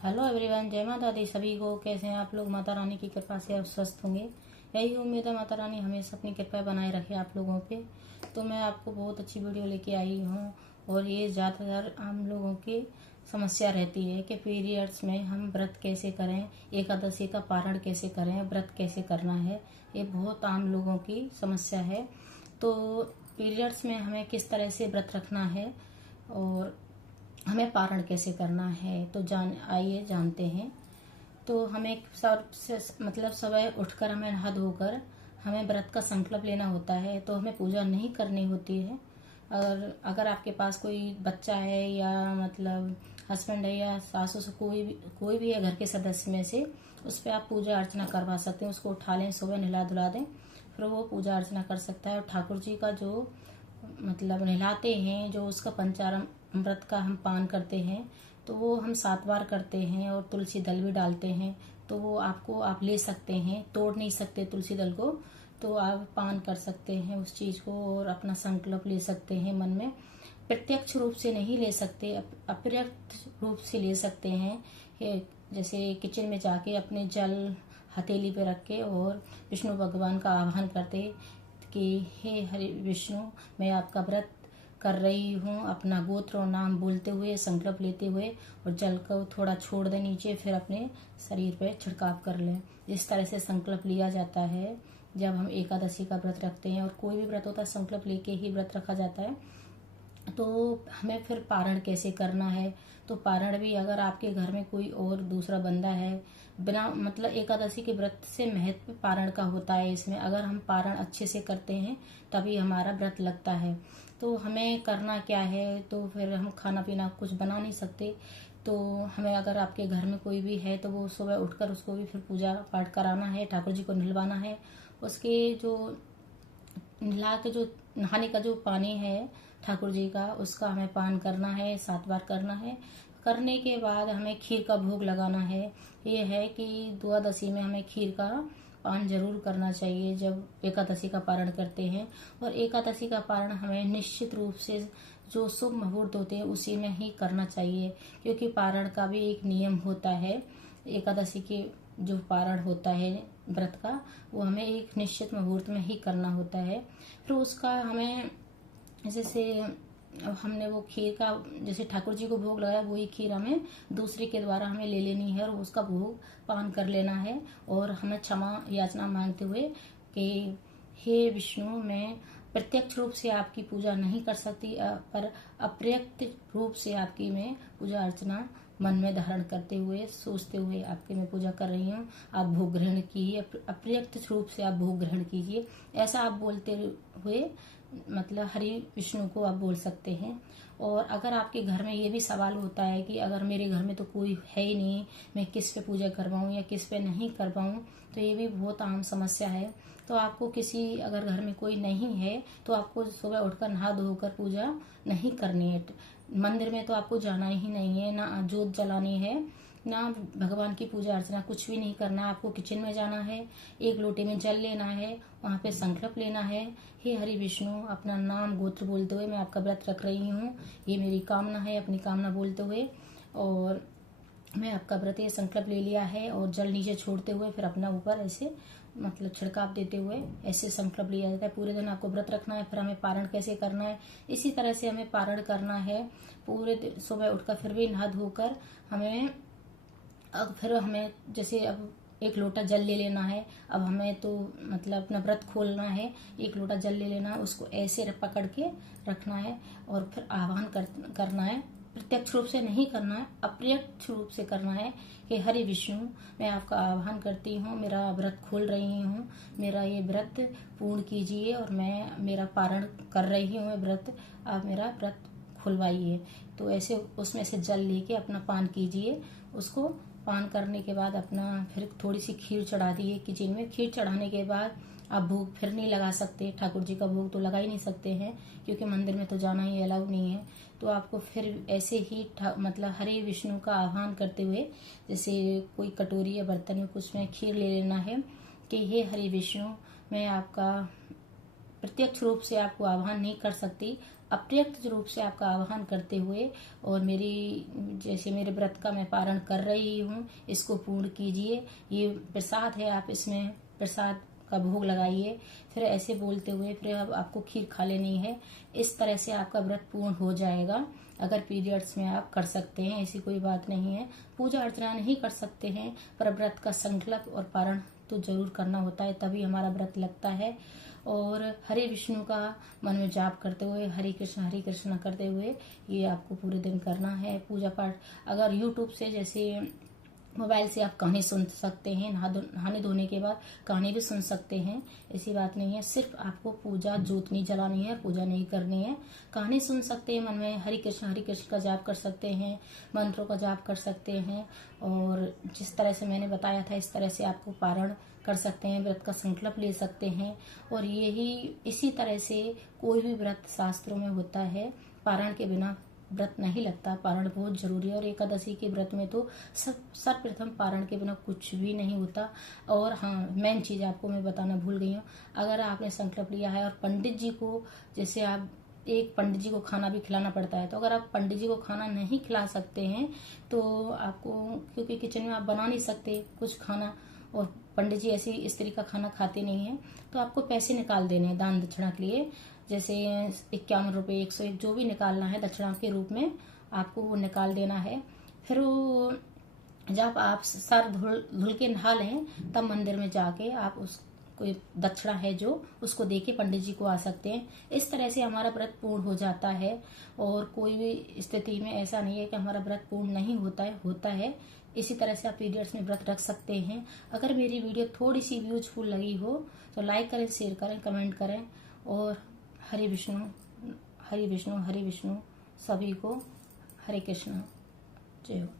Hello everyone, जय माता दी सभी को। कैसे हैं आप लोग? माता रानी की कृपा से आप स्वस्थ होंगे, यही उम्मीद है। माता रानी हमेशा अपनी कृपा बनाए रखे आप लोगों पे। तो मैं आपको बहुत अच्छी वीडियो लेके आई हूँ और ये ज़्यादातर आम लोगों की समस्या रहती है कि पीरियड्स में हम व्रत कैसे करें, एकादशी का पारण कैसे करें, व्रत कैसे करना है। ये बहुत आम लोगों की समस्या है। तो पीरियड्स में हमें किस तरह से व्रत रखना है और हमें पारण कैसे करना है, तो आइए जानते हैं। तो हमें सुबह उठकर हमें नहा धोकर हमें व्रत का संकल्प लेना होता है। तो हमें पूजा नहीं करनी होती है। अगर आपके पास कोई बच्चा है या हस्बैंड है या सासू से कोई भी है घर के सदस्य में से, उस पर आप पूजा अर्चना करवा सकते हैं। उसको उठा लें, सुबह नहला धुला दें, फिर वो पूजा अर्चना कर सकता है। और ठाकुर जी का जो नहलाते हैं, जो उसका पंचामृत अमृत का हम पान करते हैं, तो वो हम 7 बार करते हैं और तुलसी दल भी डालते हैं। तो वो आप ले सकते हैं, तोड़ नहीं सकते तुलसी दल को, तो आप पान कर सकते हैं उस चीज़ को और अपना संकल्प ले सकते हैं मन में। प्रत्यक्ष रूप से नहीं ले सकते, अप्रत्यक्ष रूप से ले सकते हैं। जैसे किचन में जाके अपने जल हथेली पे रख के और विष्णु भगवान का आह्वान करते कि हे हरि विष्णु, मैं आपका व्रत कर रही हूँ, अपना गोत्र और नाम बोलते हुए, संकल्प लेते हुए, और जल को थोड़ा छोड़ दें नीचे, फिर अपने शरीर पे छिड़काव कर लें। इस तरह से संकल्प लिया जाता है जब हम एकादशी का व्रत रखते हैं। और कोई भी व्रत होता है संकल्प लेके ही व्रत रखा जाता है। तो हमें फिर पारण कैसे करना है, तो पारण भी अगर आपके घर में कोई और दूसरा बंदा है, बिना एकादशी के व्रत से महत्व पारण का होता है। इसमें अगर हम पारण अच्छे से करते हैं तभी हमारा व्रत लगता है। तो हमें करना क्या है, तो फिर हम खाना पीना कुछ बना नहीं सकते। तो हमें अगर आपके घर में कोई भी है तो वो सुबह उठकर उसको भी फिर पूजा पाठ कराना है, ठाकुर जी को नहलवाना है। उसके जो नहाने का जो पानी है ठाकुर जी का, उसका हमें पान करना है, 7 बार करना है। करने के बाद हमें खीर का भोग लगाना है। ये है कि द्वादशी में हमें खीर का पान जरूर करना चाहिए जब एकादशी का पारण करते हैं। और एकादशी का पारण हमें निश्चित रूप से जो शुभ मुहूर्त होते हैं उसी में ही करना चाहिए, क्योंकि पारण का भी एक नियम होता है। एकादशी के जो पारण होता है व्रत का, वो हमें एक निश्चित मुहूर्त में ही करना होता है। फिर उसका हमें जैसे हमने वो खीर का जैसे ठाकुर जी को भोग लगाया, वही खीर हमें दूसरे के द्वारा हमें ले लेनी है और उसका भोग पान कर लेना है। और हमें क्षमा याचना मांगते हुए कि हे विष्णु, मैं प्रत्यक्ष रूप से आपकी पूजा नहीं कर सकती, पर अप्रत्यक्ष रूप से आपकी मैं पूजा अर्चना मन में धारण करते हुए, सोचते हुए आपकी मैं पूजा कर रही हूँ। आप भोग ग्रहण कीजिए, अप्रत्यक्ष रूप से आप भोग ग्रहण कीजिए। ऐसा आप बोलते हुए हरि विष्णु को आप बोल सकते हैं। और अगर आपके घर में ये भी सवाल होता है कि अगर मेरे घर में तो कोई है ही नहीं, मैं किस पे पूजा करवाऊँ या किस पे नहीं करवाऊँ, तो ये भी बहुत आम समस्या है। तो आपको अगर घर में कोई नहीं है तो आपको सुबह उठकर नहा धोकर पूजा नहीं करनी है। मंदिर में तो आपको जाना ही नहीं है, ना जोत जलानी है, ना भगवान की पूजा अर्चना, कुछ भी नहीं करना। आपको किचन में जाना है, एक लोटे में जल लेना है, वहाँ पे संकल्प लेना है, हे हरि विष्णु, अपना नाम गोत्र बोलते हुए मैं आपका व्रत रख रही हूँ, ये मेरी कामना है, अपनी कामना बोलते हुए, और मैं आपका व्रत ये संकल्प ले लिया है। और जल नीचे छोड़ते हुए फिर अपना ऊपर ऐसे छिड़काव देते हुए ऐसे संकल्प लिया जाता है। पूरे दिन आपको व्रत रखना है। फिर हमें पारण कैसे करना है, इसी तरह से हमें पारण करना है। पूरे दिन सुबह उठकर फिर भी नहा धोकर फिर हमें जैसे अब एक लोटा जल ले लेना है। अब हमें तो अपना व्रत खोलना है, एक लोटा जल ले लेना है, उसको ऐसे पकड़ के रखना है और फिर आह्वान करना है। प्रत्यक्ष रूप से नहीं करना है, अप्रत्यक्ष रूप से करना है कि हरि विष्णु, मैं आपका आह्वान करती हूँ, मेरा व्रत खोल रही हूँ, मेरा ये व्रत पूर्ण कीजिए और मैं मेरा पारण कर रही हूँ व्रत, आप मेरा व्रत खुलवाइए। तो ऐसे उसमें से जल लेके अपना पान कीजिए। उसको पान करने के बाद अपना फिर थोड़ी सी खीर चढ़ा दिए किचन में। खीर चढ़ाने के बाद आप भोग फिर नहीं लगा सकते, ठाकुर जी का भोग तो लगा ही नहीं सकते हैं, क्योंकि मंदिर में तो जाना ही अलाउ नहीं है। तो आपको फिर ऐसे ही हरे विष्णु का आह्वान करते हुए, जैसे कोई कटोरी या बर्तन में कुछ में खीर ले लेना है कि हे हरे विष्णु, मैं आपका प्रत्यक्ष रूप से आपको आह्वान नहीं कर सकती, अप्रत्यक्ष रूप से आपका आह्वान करते हुए और जैसे मेरे व्रत का मैं पारण कर रही हूँ, इसको पूर्ण कीजिए। ये प्रसाद है, आप इसमें प्रसाद का भोग लगाइए। फिर ऐसे बोलते हुए फिर अब आपको खीर खा लेनी है। इस तरह से आपका व्रत पूर्ण हो जाएगा। अगर पीरियड्स में आप कर सकते हैं, ऐसी कोई बात नहीं है। पूजा अर्चना नहीं कर सकते हैं, पर व्रत का संकल्प और पारण तो जरूर करना होता है, तभी हमारा व्रत लगता है। और हरे विष्णु का मन में जाप करते हुए हरे कृष्ण करते हुए ये आपको पूरे दिन करना है पूजा पाठ। अगर यूट्यूब से जैसे मोबाइल से आप कहानी सुन सकते हैं, नहाने धोने के बाद कहानी भी सुन सकते हैं, ऐसी बात नहीं है। सिर्फ आपको पूजा जोत नहीं जलानी है, पूजा नहीं करनी है। कहानी सुन सकते हैं, मन में हरे कृष्ण का जाप कर सकते हैं, मंत्रों का जाप कर सकते हैं। और जिस तरह से मैंने बताया था इस तरह से आपको पारण कर सकते हैं, व्रत का संकल्प ले सकते हैं। और इसी तरह से कोई भी व्रत शास्त्रों में होता है, पारण के बिना व्रत नहीं लगता। पारण बहुत जरूरी है। और एकादशी के व्रत में तो सर्वप्रथम पारण के बिना कुछ भी नहीं होता। और हाँ, मेन चीज आपको मैं बताना भूल गई हूँ, अगर आपने संकल्प लिया है और पंडित जी को, जैसे आप एक पंडित जी को खाना भी खिलाना पड़ता है, तो अगर आप पंडित जी को खाना नहीं खिला सकते हैं तो आपको, क्योंकि किचन में आप बना नहीं सकते कुछ खाना, और पंडित जी ऐसी स्त्री का खाना खाते नहीं है, तो आपको पैसे निकाल देने हैं दान दक्षिणा के लिए। जैसे 51 रुपये, 101 जो भी निकालना है दक्षिणा के रूप में, आपको वो निकाल देना है। फिर वो जब आप सर धुल के नहा लें, तब मंदिर में जाके आप उस कोई दक्षिणा है जो उसको देके पंडित जी को आ सकते हैं। इस तरह से हमारा व्रत पूर्ण हो जाता है। और कोई भी स्थिति में ऐसा नहीं है कि हमारा व्रत पूर्ण नहीं होता है। इसी तरह से आप पीरियड्स में व्रत रख सकते हैं। अगर मेरी वीडियो थोड़ी सी यूजफुल लगी हो तो लाइक करें, शेयर करें, कमेंट करें। और हरे विष्णु हरे विष्णु हरे विष्णु। सभी को हरे कृष्ण। जय हो।